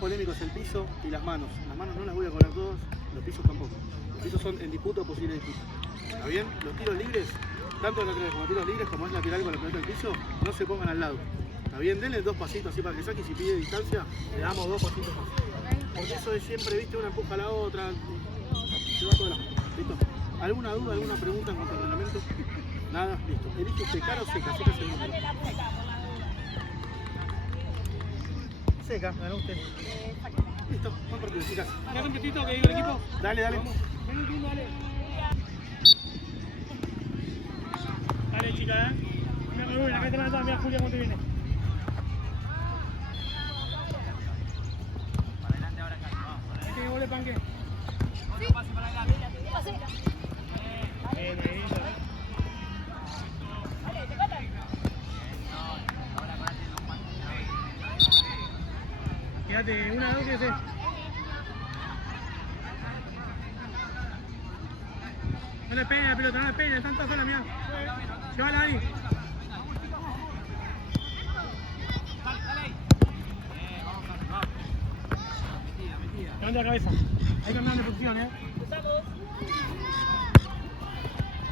polémico es el piso y las manos. Las manos no las voy a cobrar todas, los pisos tampoco. Los pisos son en disputa o posible disputa. ¿Está bien? Los tiros libres, tanto laterales como tiros libres, como es lateral con la pelota del piso, no se pongan al lado. ¿Está bien? Denle 2 pasitos así para que saque y si pide distancia, le damos 2 pasitos más. Porque eso es siempre, viste, una empuja a la otra. Se va toda la mano. ¿Listo? ¿Alguna duda, alguna pregunta en cuanto al reglamento? Nada, listo. Elige usted cara o seca, seca es el número. Seca, ganó usted. Listo, buen partido, chicas. ¿Ya completito que digo el equipo? Dale, dale. Dale, chica, Mira, muy bien, acá te manda, mira Julia cómo te viene. Para adelante ahora, Cali, vamos. Este que vuelve panque. Pase para adelante. Bien, bien. Quédate, 1, 2, 3. No le pegue la pelota, no le pegue, están todas solas, mirá. Llévala ahí. Levanta la cabeza. Hay que andar de posición,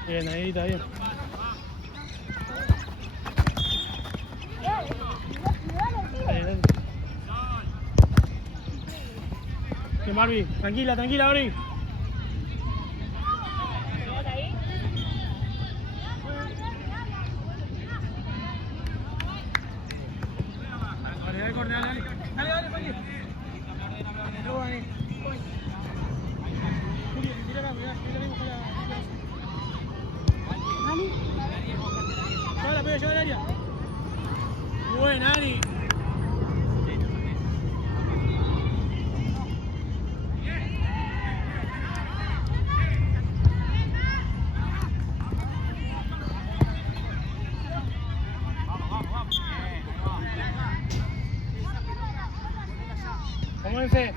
Bien, ahí está bien. Dale. Bien, Marvi, tranquila, Marvi. Dale, corre, dale. Dale, Marvi. Luego, Dani. Julio, tira acá, mirá, lleva al área. Muy buena, Dani. Acomódense.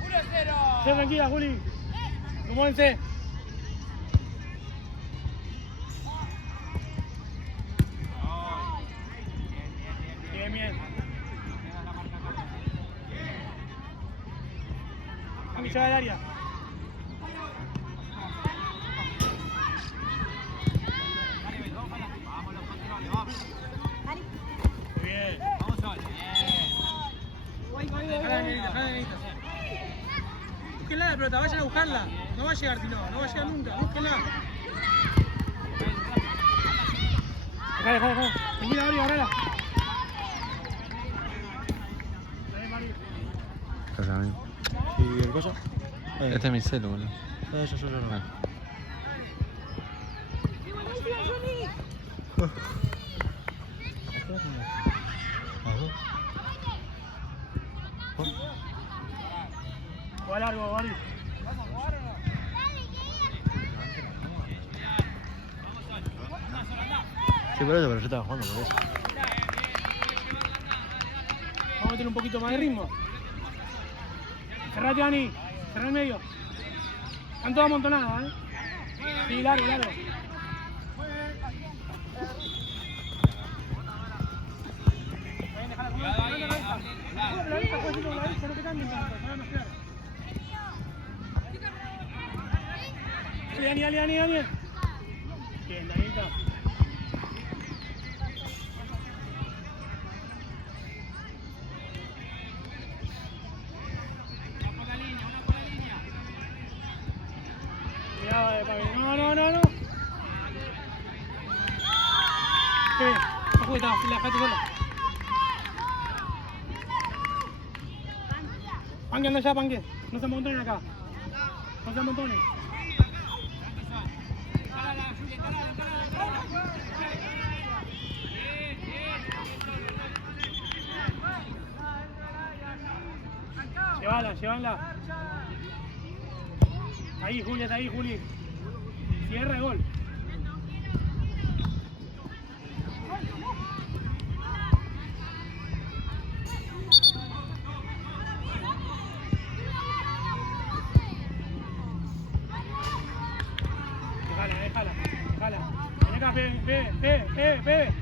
1-0. Sé tranquila, Juli. Acomódense. Bien. Vamos a llevar al área. Muy bien. Vamos, Sol. Búsquenla la pelota, vayan a buscarla. No va a llegar si no va a llegar nunca. Búsquenla. Dejá. Tranquila, Mario, agarrala. Dale, Mario. Casa, amigo. ¿Y el coso? Este es mi celu, boludo. Yo no. Va largo, Mario. Sí, por eso, pero yo estaba jugando por eso. Vamos a meter un poquito más de ritmo. Cerrate, Dani. Cerrá el medio. Están todas amontonadas, Sí, largo. Sí, Dani. Bien, Danita. Cuidado, Pablo. No. Ojo, la dejaste sola. Panque, anda ya, Panque. No se amontonen acá. No se amontonen. Llévala. Ahí, Juli. Cierra el gol. Déjala. Ven acá, ve.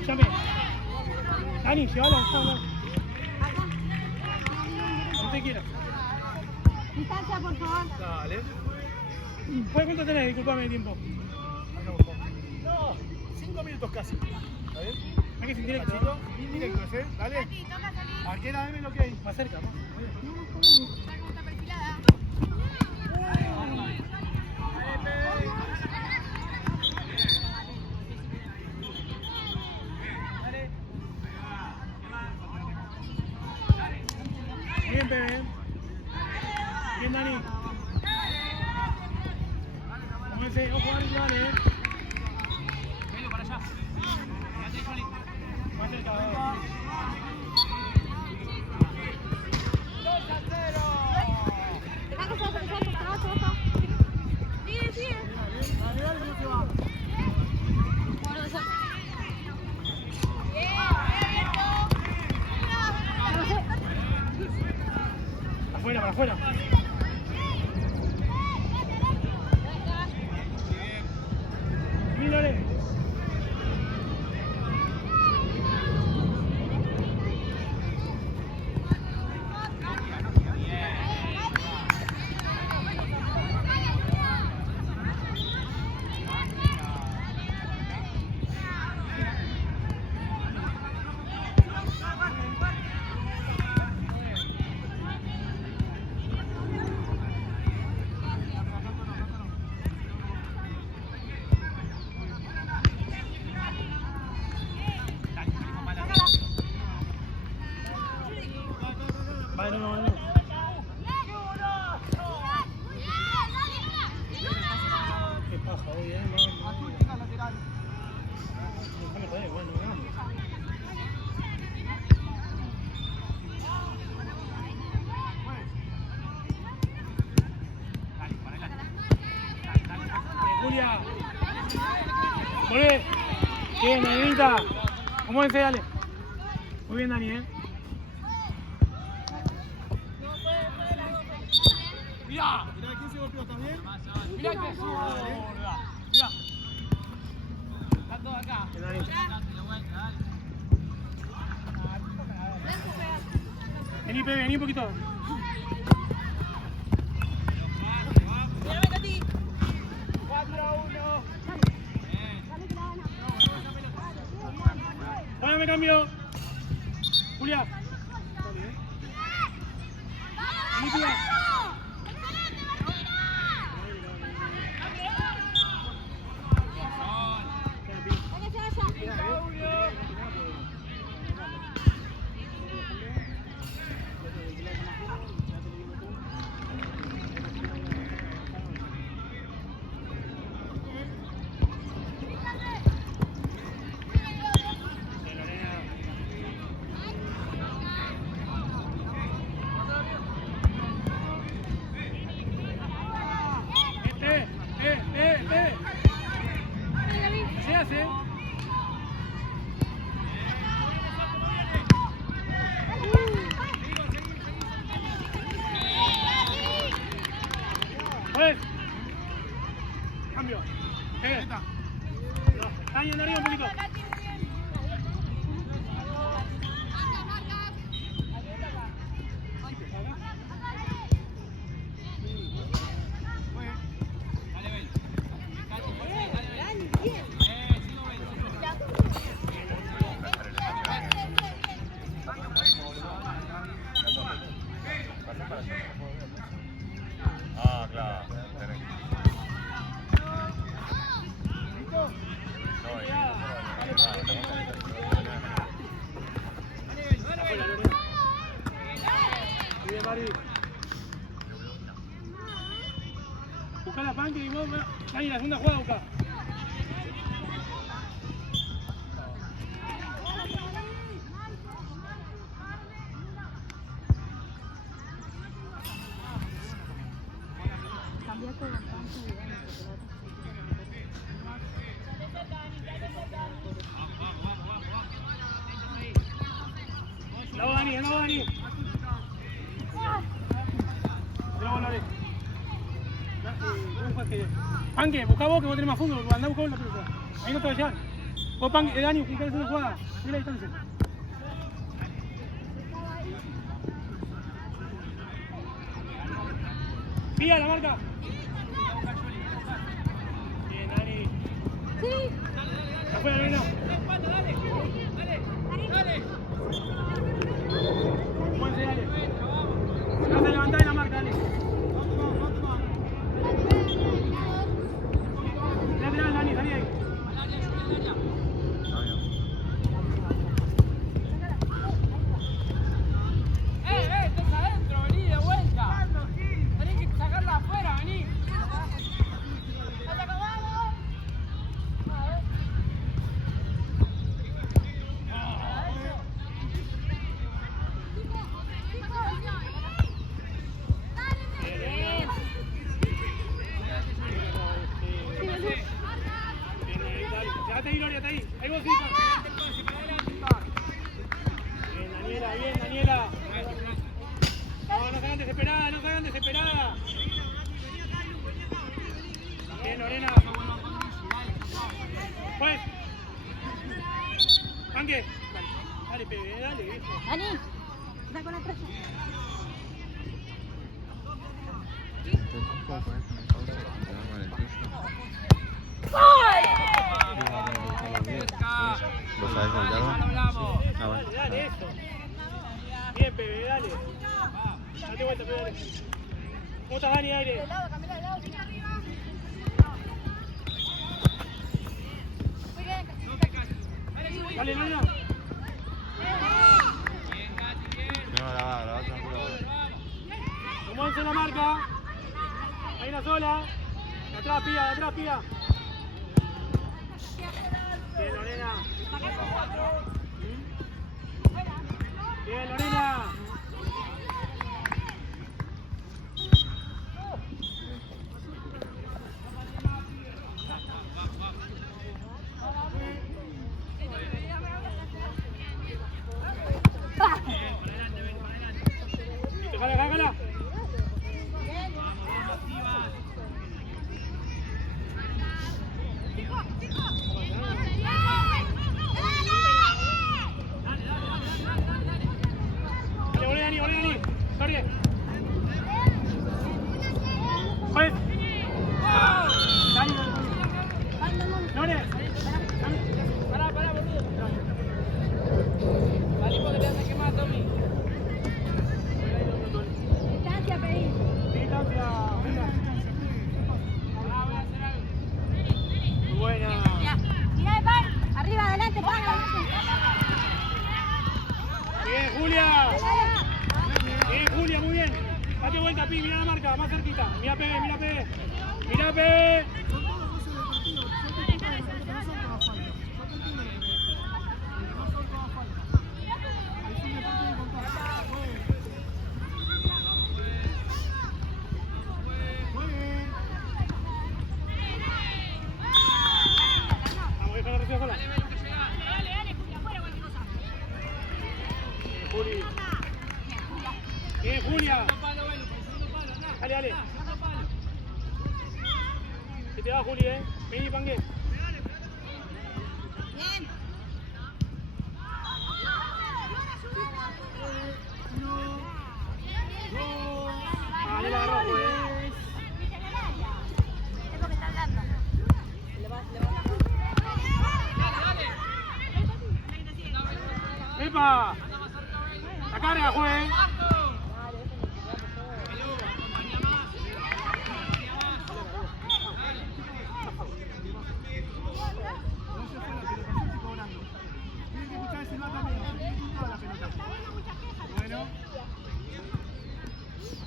Escúchame. Dani, llévalo, llévalo. No te quiero. Distancia, por favor. Dale. ¿Cuánto tenés? Disculpame de tiempo. No, 5 minutos casi. ¿Está bien? Hay que sentir éxito. Directo, directos, ¿eh? Dale. Aquí era M lo que hay. Más cerca, ¿no? Bien, Pepe. Bien, Dani. Como ese, ojo, Dani, dale, Medio para allá. Quédate, Juli. Más cerca, Deja que se vaya, trabajo. Sigue, sigue. Dale, dale, no se va. Bueno, ya. Afuera, para afuera. Mírale. Vale, no, no. Qué paja hoy, no. Déjame joder, bueno, vamos. Julia. Volvé. Bien, Negrita. ¿Cómo es, dale? Muy bien, Dani, Mirá. Mirá, ¿quién se golpeó? ¿Estás bien? Mirá que subo, boluda. Mirá. Está todo acá. Bien, Dani. Date la vuelta, dale. Vení, Pepe, vení un poquito. Ahora me cambio. Julia. Vení, tía. ¿Qué hace? Pues. Cambio. Dani, anda arriba un poquito. Dale, Bel. Ah, claro. Bien, Mari. Busca la panca y vos, Dani, la segunda jugada busca. No, Dani, no, Dani. ¿Cómo fue que? Panque, buscá vos que vos tenés más fondo, andá a buscar vos la pelota. Ahí no te va a llegar. Vos, Panque, Dani, fijate en una jugada. Mira la distancia. Pía la marca. Bien, Dani. Sí. Afuera, Lorena. Muévete, dale. Se vas a levantar y la marca, dale. Lateral, Dani, salí ahí. Estás adentro, vení de vuelta. Tenés que sacarla afuera, vení. Quédate ahí, Gloria, está ahí. Ahí vos, sí. Bien, Daniela, bien, Daniela. No, no se hagan desesperadas, no se hagan desesperadas. Bien, Lorena. Pues. Panque. Dale, Pepe, dale, viejo. Dani, anda con la presa. ¿Vos sabés cantarlo? Ah, bueno. Dale, eso. Bien, Pepe, dale. Date vuelta, Pepe, dale. ¿Cómo estás, Dani, aire? Dale, Lorena. No, la vas tranquilo. Como en la marca. Hay una sola. De atrás, Pía, de atrás, Pía. Bien, Lorena. Bien, Lorena. Jala, jala. Dale, Dani, Sorry. Pues. Dani, Lore. Pará, boludo. Vale, porque te hace quemar, Tommy. Distancia, pedí. Distancia, venga. Voy a hacer algo. Buena. Mirá de par. Arriba, adelante, par. Bien, Julia. Bien, Julia, muy bien. Date vuelta, Pi, mira la marca, más cerquita. Mira, Pepe, mira, Pepe. Mira, Pepe. Vamos, déjalo, Rocío, déjalo. Juli. Bien, Julia. Dale, dale. Se te va, Juli, Vení, Pangue. Bien. Ah, le agarró, pues. Es lo que está hablando. ¡Epa! La carga, juez.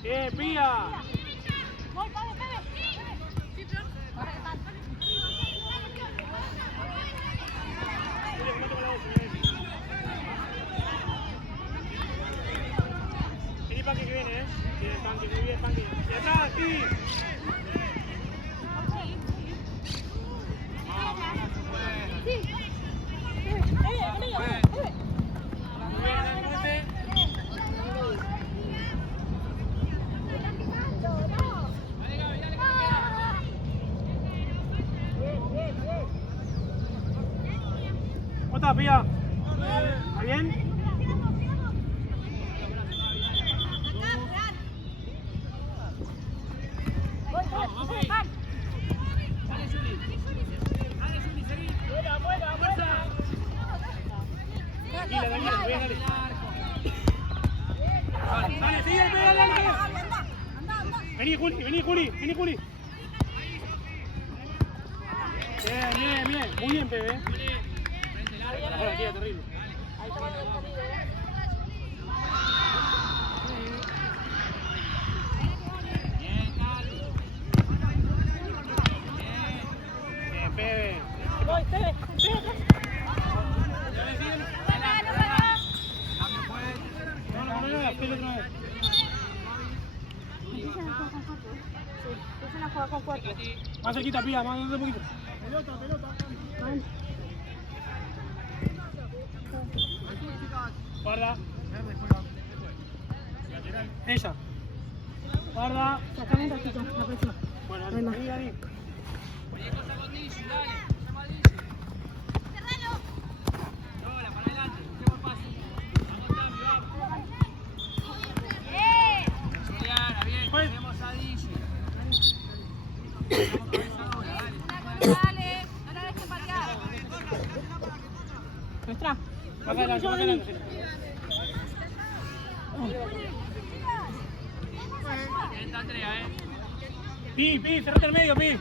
Bien, Pía. Voy, Pepe. Vení, Panque, que viene, Bien, Panque, muy bien, Panque. ¡De atrás, sí! Sí. ¿Cómo estás, Pía? ¿Está bien? Tranquila, Daniela, voy a darle. Dale, sigue, dale. Vení, Juli. Bien. Muy bien, Pepe. Ahora queda terrible. Bien, Pepe. Voy, Pepe. Empiezan a jugar con cuatro. Más cerquita, Pía, más un poquito. Pelota. Guarda. Ella. Guarda. Sacame un ratito, la próxima. Bueno, No hay más. Dani. Dale, no la dejes patear. Nuestra. Más adelante. Pi, cerrate el medio, Pi.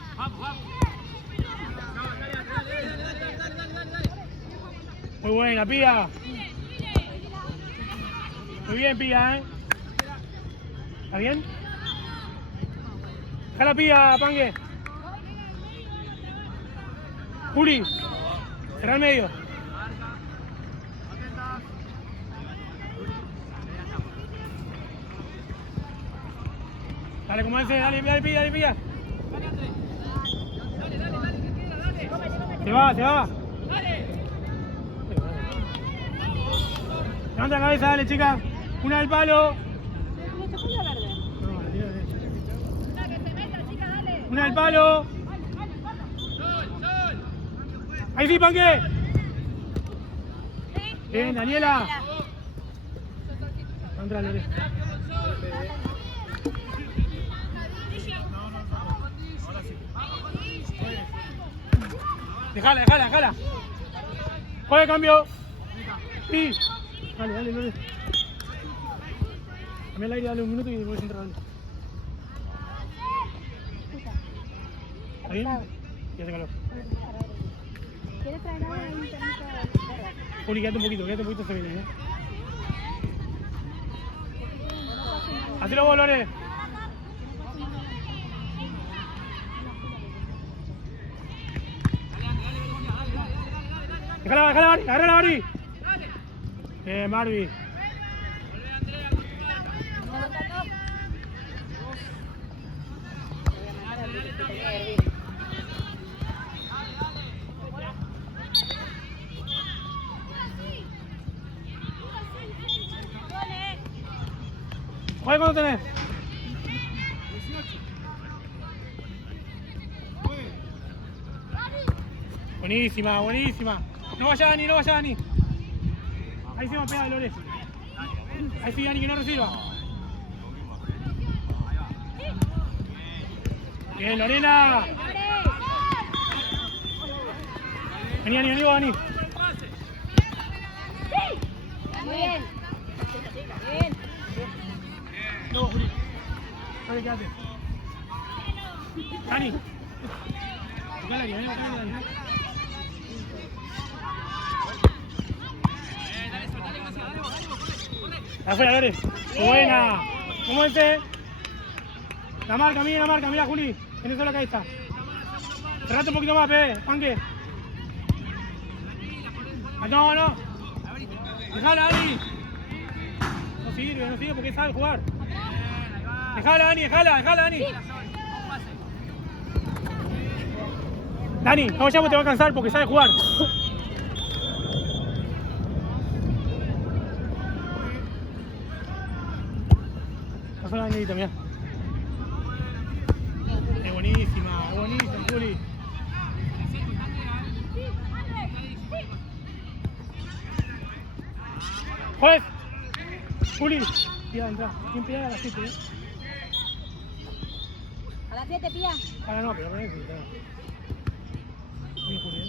Muy buena, Pía. Muy bien, Pía, ¿eh? ¿Está bien? Jala, Pía, Pangue. Juli, cerra el medio. Dale, como ese, dale, Pía. Se va. Levanta la cabeza, dale, chica. Una del palo. Una del palo. Ahí sí, Panque. Bien, Daniela. Contra Lore. Dejala. Juega de cambio. Sí. Dale, Lore. Dame el aire, dale un minuto y después entrar. ¿Está bien? Ya hace calor. ¿Quieres traer agua ahí? Juli, quédate un poquito, se viene, ¿eh? Hacelo vos, Lore. Déjala, agarra la Barbie. Bien, Barbie. Juega cuando tenés. Buenísima. No vaya Dani. Ahí se va a pegar, Lore. Ahí sí, Dani, que no reciba. Bien, Lorena. Vení, Dani. Muy bien. No, Juli. Dale, quédate. Dani. Tocala, Dani. Afuera, Lore. Buena. ¿Cómo es? La marca, mira, Juli. Tienes solo acá, ahí está. Cerrate un poquito más, Panque. No. Dejala, Dani. No sirve porque sabe jugar. Dejala, Dani. Dani, no vayamos, te va a cansar porque sabe jugar. Pasó la Danielita, mirá. Es buenísima, Juli. Juez. Juli. Pía, entra. ¿Quién pía a las 7? A las 7, pía. Ahora no, pero no es que Bien, Juli.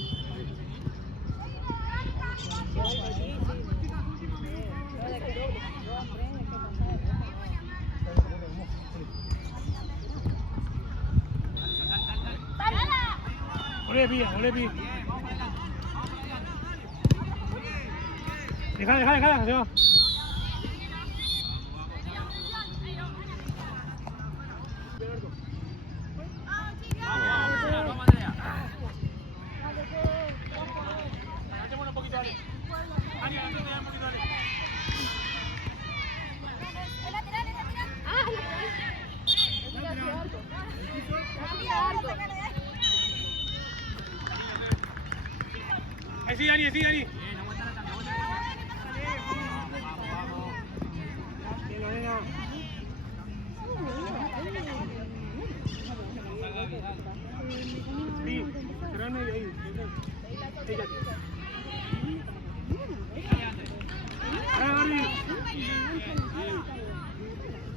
Olé, pía, olé, pía. Déjala, se va. Adelantémonos un poquito, dale. Ani, adelantémonos un poquito, dale. Ahí sí, Dani, Bien, Lorena. Sí, será el medio ahí.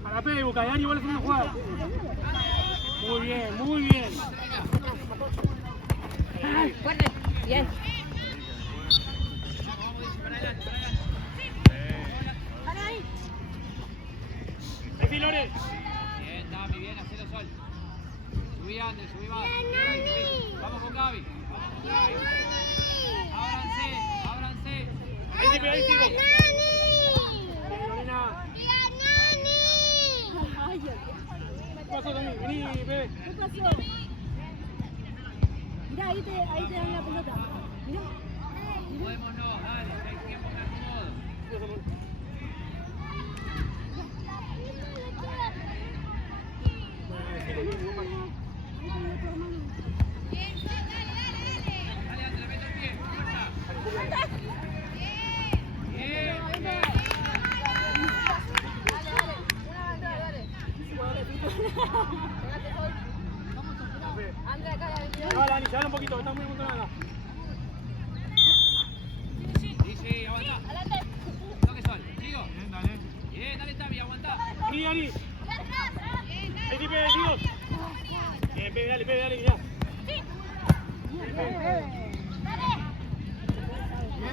A la P, Boca, Dani, vos le tenés que jugar. Muy bien. Fuerte. Bien. Sí, Lore. Bien, Dami, bien, hacelo sol. Subí, Ander, subí más. Vamos con Gaby. Ábranse. Ahí sigo. Lorena. ¿Qué pasó, Dani? Vení, bebé. ¿Qué pasó? Mirá, ahí te dan la pelota. Mirá. Podémonos, dale, hay que poner modo. Dale, Ander, mete el pie, fuerza. Bien. Andrea, acá la Llévala, Dani, llévala un poquito, está muy amontonada. Sí, aguantá. Toque sol, sigo. Bien, dale, Tami, aguantá. Vení, Dani. Ahí sí, Pepe, sigo. Bien, Pepe, dale, mirá. Bien,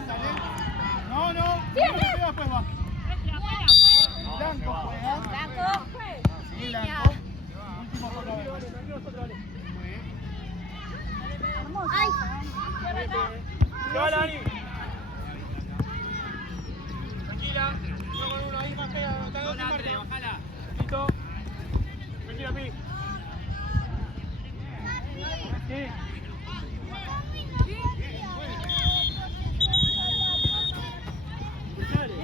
dale. No. Después va. Blanco, sí, blanco. Último por la vez. Llévala, Dani. Tranquila. Uno con uno ahí, más pega. Está dos en Andrea, marca. bajala. Listo. Tranquila, Pi. Sí. Dale.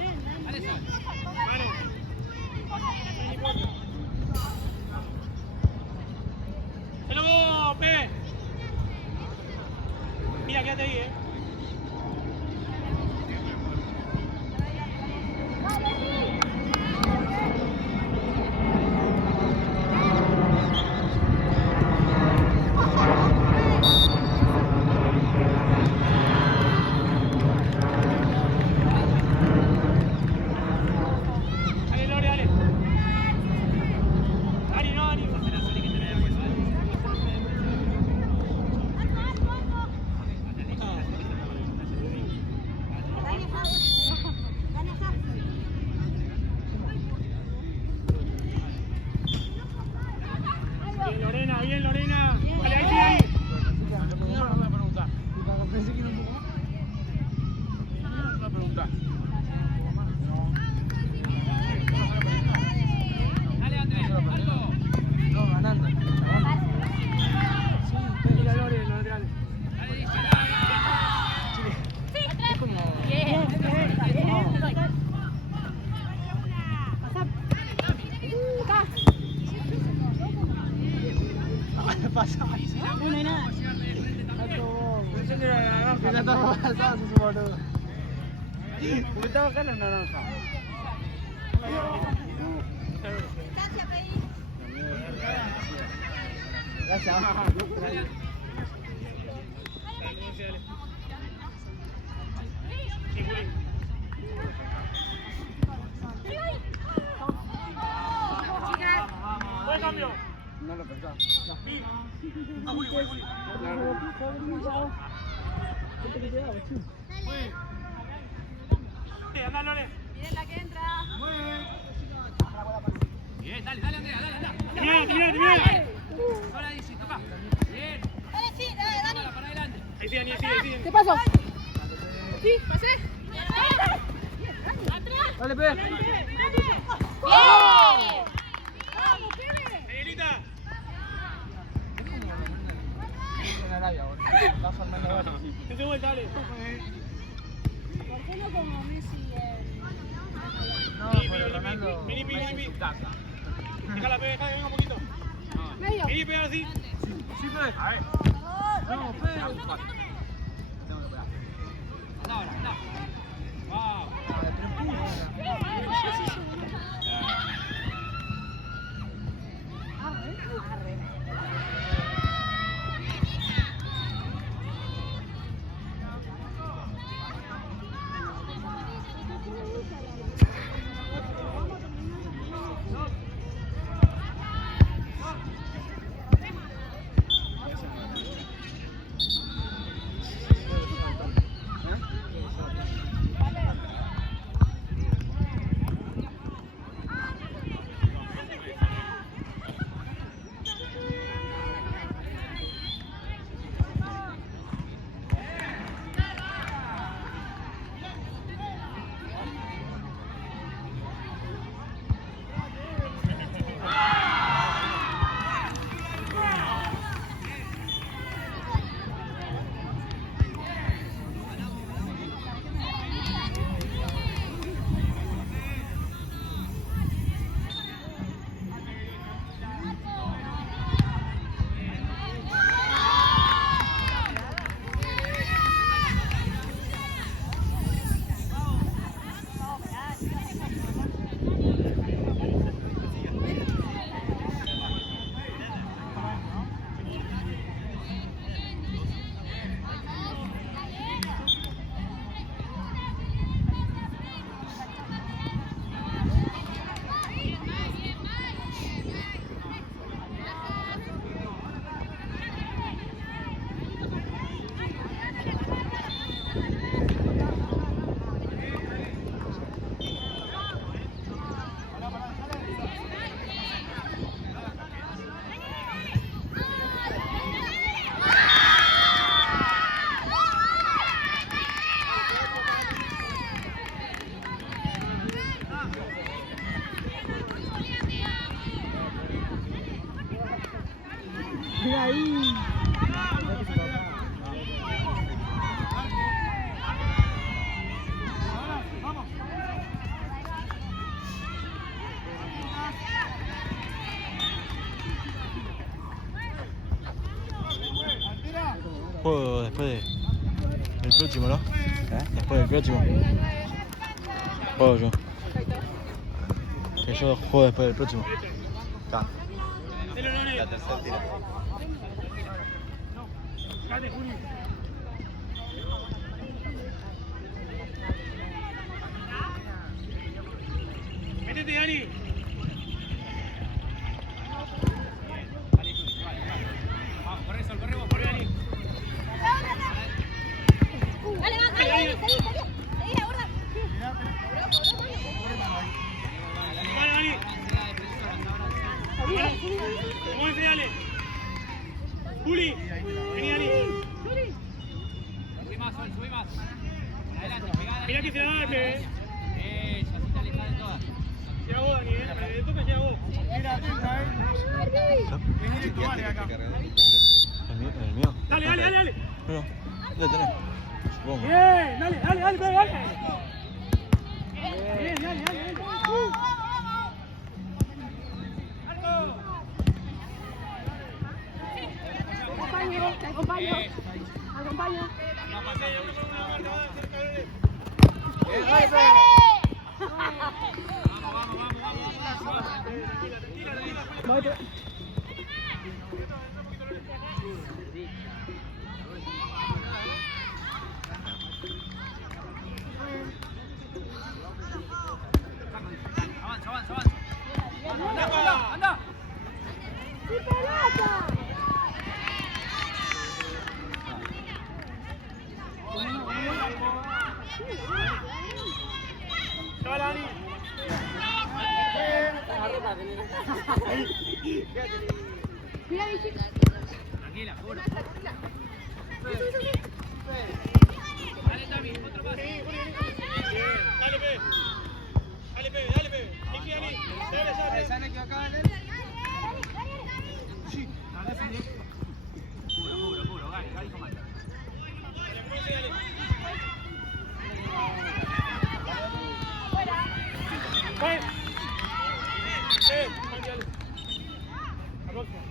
Dale, sol. Vale. ¡Se lo vos, Pepe! Mira, quédate ahí, Dale, Lore, dale. Dani, no, Dani. Bien, Lorena. Dale, ahí, ahí. Una pregunta. Pensé que era un poco más. Una pregunta. Dale, Andrés, algo. No, ganando. Mira, Lore, los laterales. Dale, dispará. Es como. Pasa. No hay nada. Pensé que era naranja. Ya estaba pasado, se sumó todo. Porque estaba acá la naranja. Gracias. Sí, Juli. Anda, Lore. Miren la que entra. Bien, dale, dale, Andrea, dale, anda. Termina. Ahora dice, toca. Bien. Dale, sí, dale, dale. Para adelante. Ahí sí, Dani, sigue. ¿Qué pasó? Sí, pasé. Atrás. Dale, pe. Bien. Vamos, pibe. Miguelita. Dense vuelta, dale. ¿Por qué no como Messi? Vení. Déjala, venga un poquito. Medio. Vení, pega así. Sí, pe. A ver. No, pe. Anda, anda. Wow. Juego después del próximo, ¿no? Después del próximo. Juego yo. Que yo juego después del próximo. Acá. La tercera tira. Dale, Juli. Métete, Dani. Vamos, corre, Sol, corre vos, corre, Dani. Dale, va, dale, seguí, la gorda. Vale, Dani. ¿Cómo enseñale? Juli. Vení, Dani. Subí más, Sol, subí más. Adelante, pegada. Mirá que se la date. Eso, así te alejas de todas. Llega vos, Dani, le toca llega vos. El mío. Dale. No, lo tenés. Supongo. Bien, dale. Bien, dale. Te acompaño. Una pantalla, una marca, cerca de él. Tranquila. Avanza. Anda. Chao, Dani. Mira, Vichy. Tranquila, juro. Dale, Tami, otro más. Bien, dale, Pepe. Dale, Pepe, dale, Pepe. Niki, Dani. Dale, ¿Sabes que acá, Dale? Sí. Dale, Fede. Puro, Gali, comanda. Dale, Monse, dale. Pues. Dale. La próxima.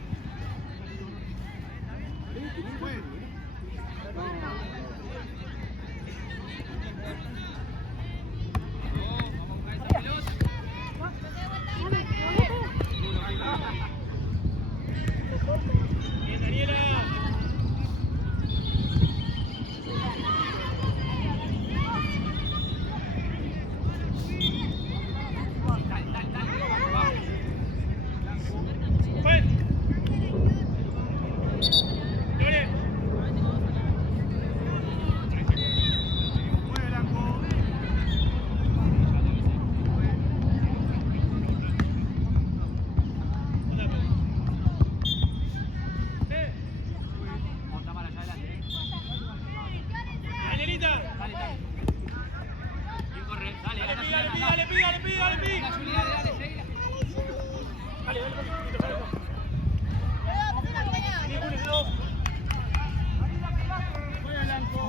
Bien, Daniela. Pues. Dale. Mueve Blanco. Monta para allá adelante. Danielita. Dale. Bien, corre. Dale, Dale, anda, pi, dale, pi, anda. dale, pi, dale, pi, dale, pi. Anda, Juli, dale, seguila. Dale, dale, poquito, dale. Vení, Juli, dos. Mueve Blanco.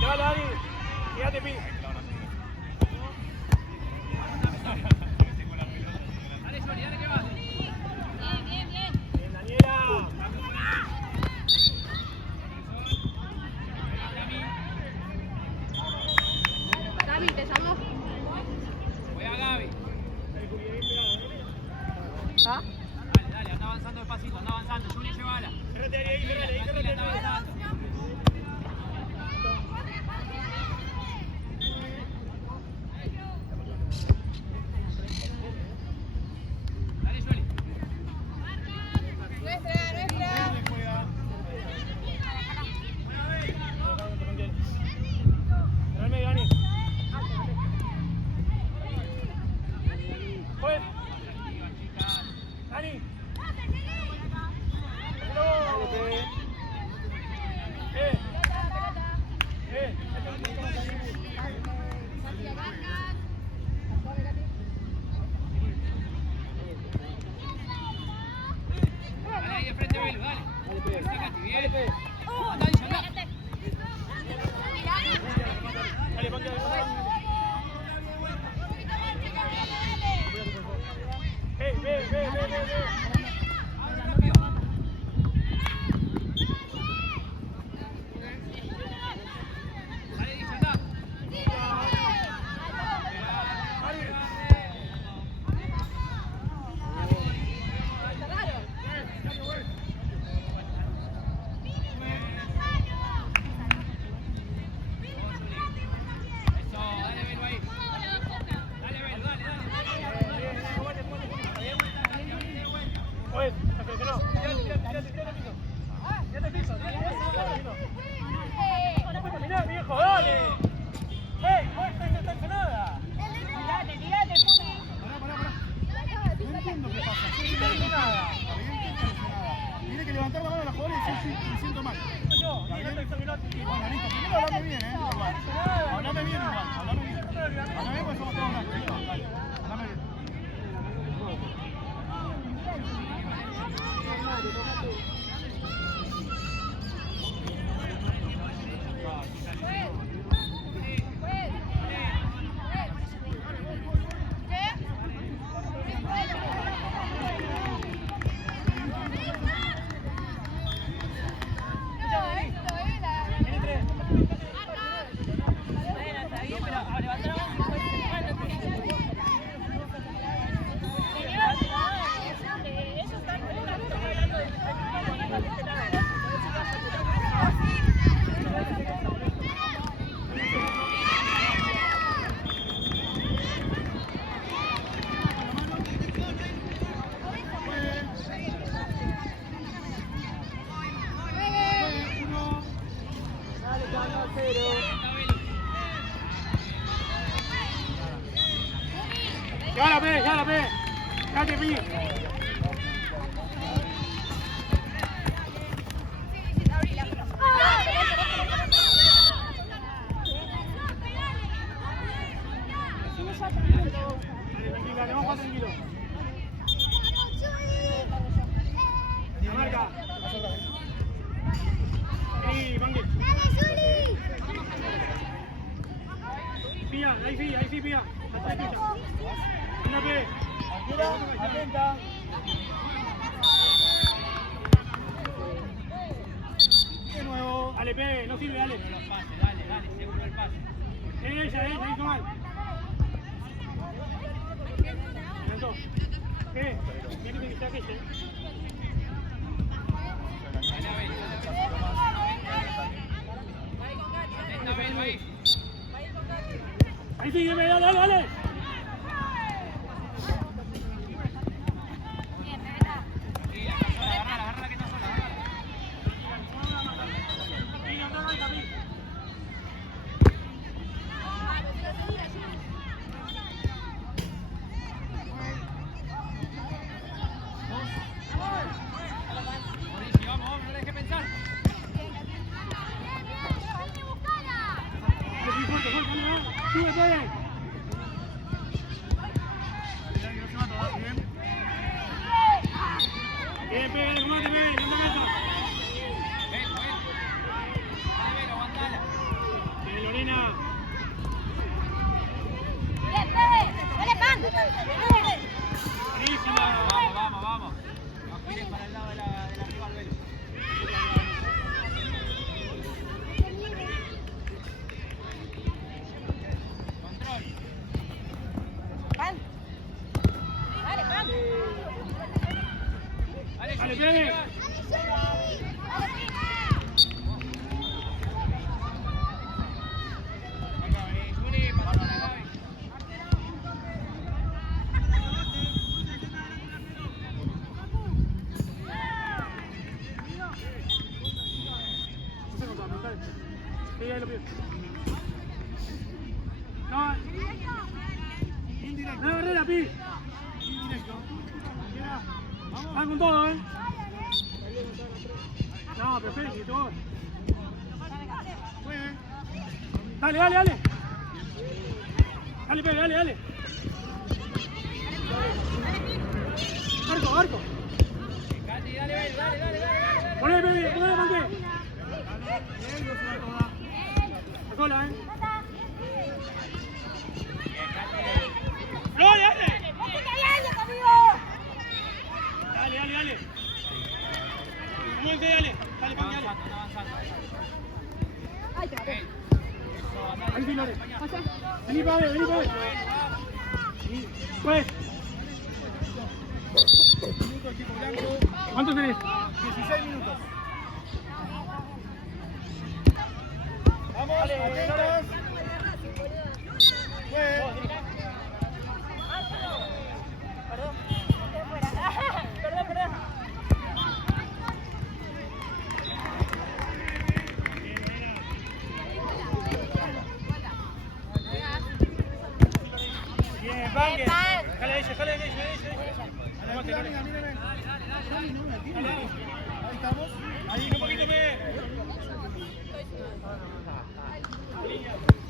Ya, Dani. Quédate, pi. Dale, Juli, dale, que vas. Bien. Bien, Daniela. Gaby, te llamo. Voy a Gaby. ¿Ah? Dale, anda avanzando despacito, anda avanzando. Juli, llévala. Cerrate ahí, cerrate ahí, Tranquila, cerrate anda ahí. avanzando. Dale, Juli. Nuestra. Dale, juega. Cerrame, Dani. Llévala, P, llévala, P. Date, Pi. Dale, tranquila, te vamos a jugar tranquilo. La marca. Ahí, Mangue. Pía, ahí sí, Pía. Atrás tuya. Una P. Atenta. De nuevo. Dale, P, no sirve, dale. Dale, seguro el pase. Ella, hizo mal. Levantó. Viene que está aquella. Ahí sigue, dale. Agarrala que está sola, agarrala. Vamos, no dejes pensar. Sube, P. Bien, P, comate, P, no te metas. Dale, aguantala. Bien, Lorena. Buenísima. Vamos. No gires para el lado de la rival, Velo. Control. Dale, P. Sí, ahí lo pido. No, Indirecto. no agarré la Pi. Indirecto. Van con todo, No, perfecto, y todo. Juegue. Dale. Dale, Pepe, dale. Arco. Cati, dale. Poné, Pepe, poné, Manque. La cola, ¡No, dale! Dale. Muévete, dale. Dale, Manque, dale. Ahí sí, Lore. Vení, Pablo. Pues. Minutos, equipo blanco. ¿Cuánto tenés? 16 minutos. Vamos, atentos. Juegue. Perdón. Bien, Manque. Jale ella. Mírame. Ahí estamos. Ahí, un poquito más.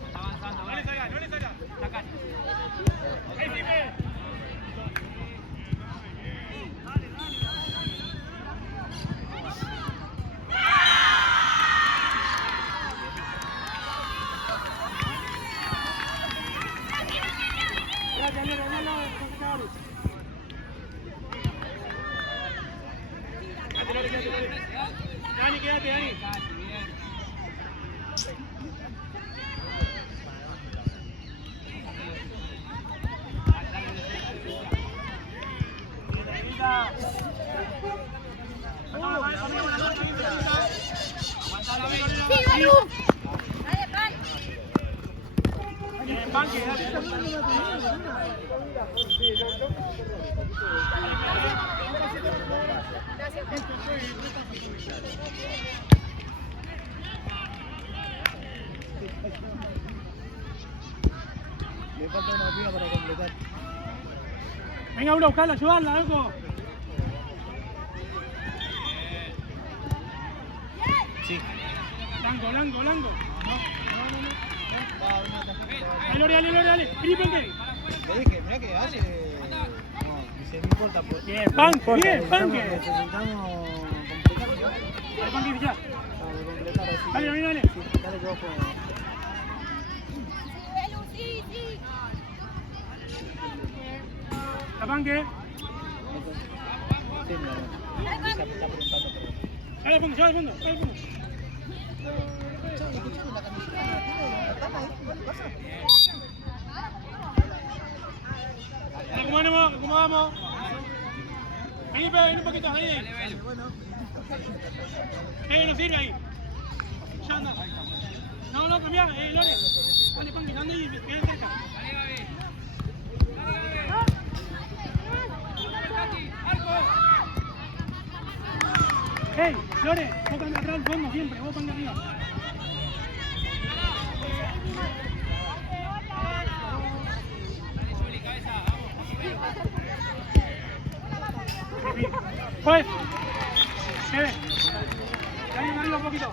Está avanzando. No le salga. Está Cati. Ahí sí, Pepe. Quédate, Dani. Cati, bien. Le falta una piba para completar. Venga, uno a buscarla, ayudarla, algo. Sí. Lango. No. Dale. Vení, Panque. Le dije, mirá que hace. No, dice, no importa. Pues. Bien, Panque. Necesitamos completar, ¿no? Dale, Panque, ya. Para completar así. Dale. Sí, dale que vos podés. Sí. La Panque. Sí, mira, me está preguntando, perdón. Dale al fondo. Acomodamos. Vení, un poquito, ahí. No sirve ahí. Ya anda. No, cambiá, Lore. Dale, Panque, anda ahí, quedá cerca. Hey, Lore, vos Panque atrás al fondo siempre, vos Panque arriba. Pues, Dani, arriba un poquito.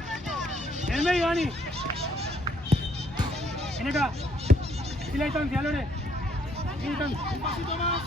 En el medio, Dani. Ven acá. Y la distancia, Lore. Un pasito más.